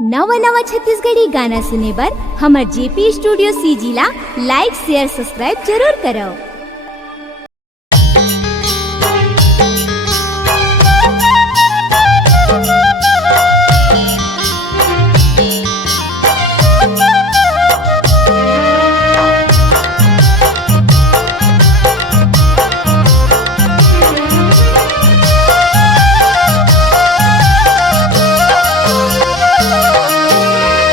नवा नवा छत्तीसगढ़ी गाना सुने बर हमर जेपी स्टूडियो सीजी ला लाइक शेयर सब्सक्राइब जरूर करो।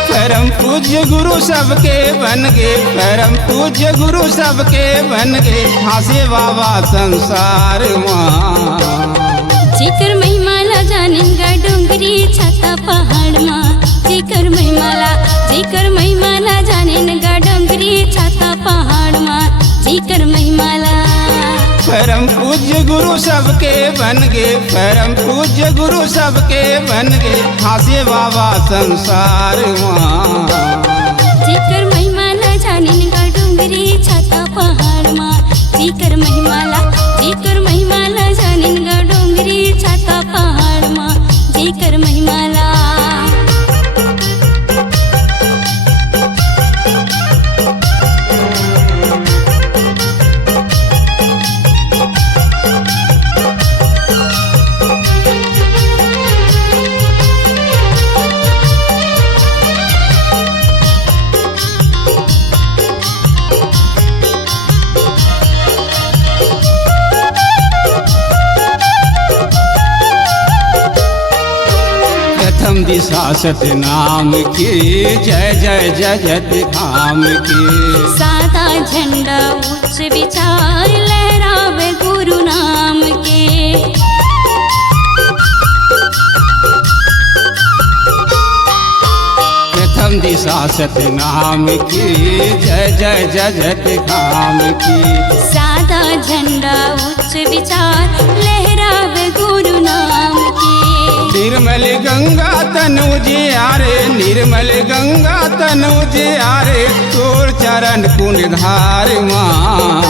परम पूज्य गुरु सबके बन गे, परम पूज्य गुरु सबके बन गे, हासे बाबा संसार माँ। जेकर महिमाला जानेगा डोंगरी छाता पहाड़ माँ, जेकर महिमाला जानेगा डोंगरी छाता पहाड़ माँ, जेकर महिमाला। परम पूज्य गुरु सबके बन गे, परम पूज्य गुरु सबके बन गे, हासे बाबा संसार माँ। जेकर महिमाला जानेगा डोंगरी छाता पहाड़ माँ, जेकर महिमाला जानेगा डोंगरी छाता पहाड़ माँ, जेकर महिमाला। प्रथम दिशा सतनाम की, जय जय जय जय धाम की। सादा झंडा उच्च विचार लहरावे गुरु नाम के। प्रथम दिशा सतनाम की, जय जय जय जय धाम की। सादा झंडा उच्च विचार लहरावे गुरु नाम के। निर्मल गंगा तनु जियारे, निर्मल गंगा तनु जियारे, तोर चरण कुंड धार माँ।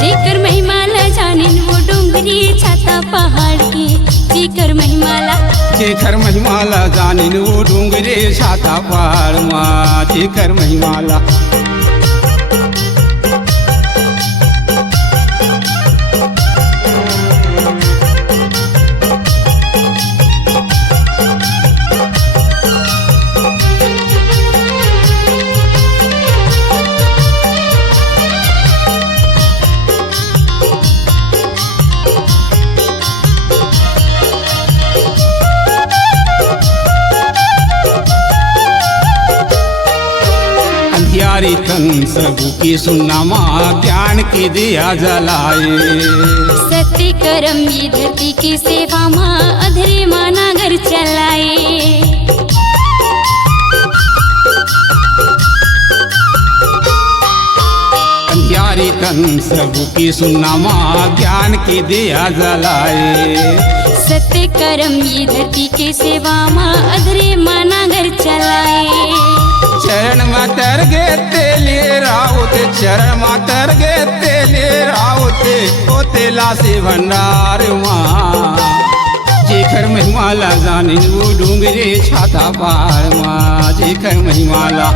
जेकर महिमाला जानिन वो डोंगरी छाता पहाड़ की, जेकर महिमाला जानिन वो डोंगरी छाता पहाड़ माँ, जेकर महिमाला। अंधियारी तन सबू की सुनना माँ, ज्ञान की दिया जलाए। सत्य कर्म ये धरती की सेवा माँ, अधरे माना घर चलाए। अंधियारी तन सबू की सुनना माँ, ज्ञान की दिया जलाए। सत्य कर्म ये धरती की सेवा माँ, अधरे माना घर चलाए। चरण मातर गे तेले राउत, चरण मातर गे तेले राउत, ओ तेला से भंडार माँ। जेकर महिमाला जानिन वो डोंगरे छाता पहाड़ माँ, जेकर महिमाला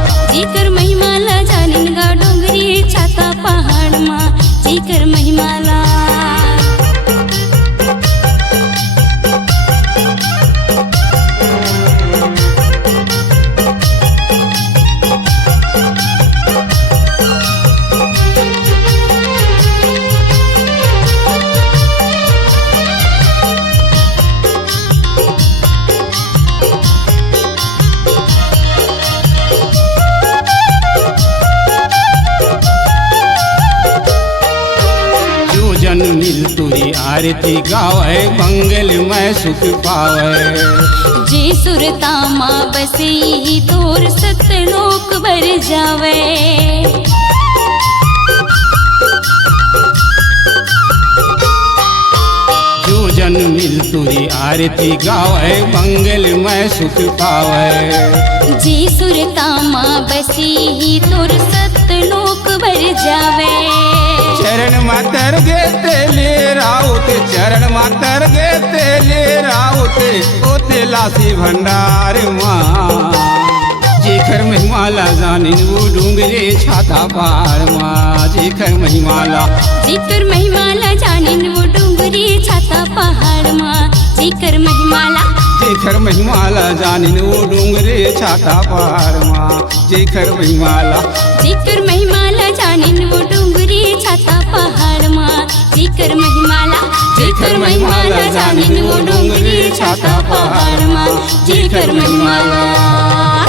जानिनगा डोंगरी छाता पहाड़ माँ, जेकर महिमाला। जन मिल तुरी आरती गावे, मंगल में सुख पावे। जे सुरता माँ बसे ही तोर सतलोक भर जावे। जो जन मिल तुरी आरती गावे, मंगल में सुख पावे। जे सुरता माँ बसे ही तोर सतलोक भर जावे। चरण मातर गे तेले राउत, चरण मातर गे तेले राउत, ओ तेला से भंडार माँ। महिमाला जाणीन वो डोंगरे छाता पहाडमा जेकर महिमाला जेकर महिमाला जाणीन वो डोंगरी छाता पहाडमा जेकर महिमाला जेकर महिमाला जाणीन वो डोंगरे छाता पहाडमा जेकर महिमाला जेकर महिमाला जाणीन वो डोंगरी छाता पहाडमा जेकर महिमाला जेकर महिमाला जाणीन वो डोंगरे छाता पहाडमा जेकर महिमाला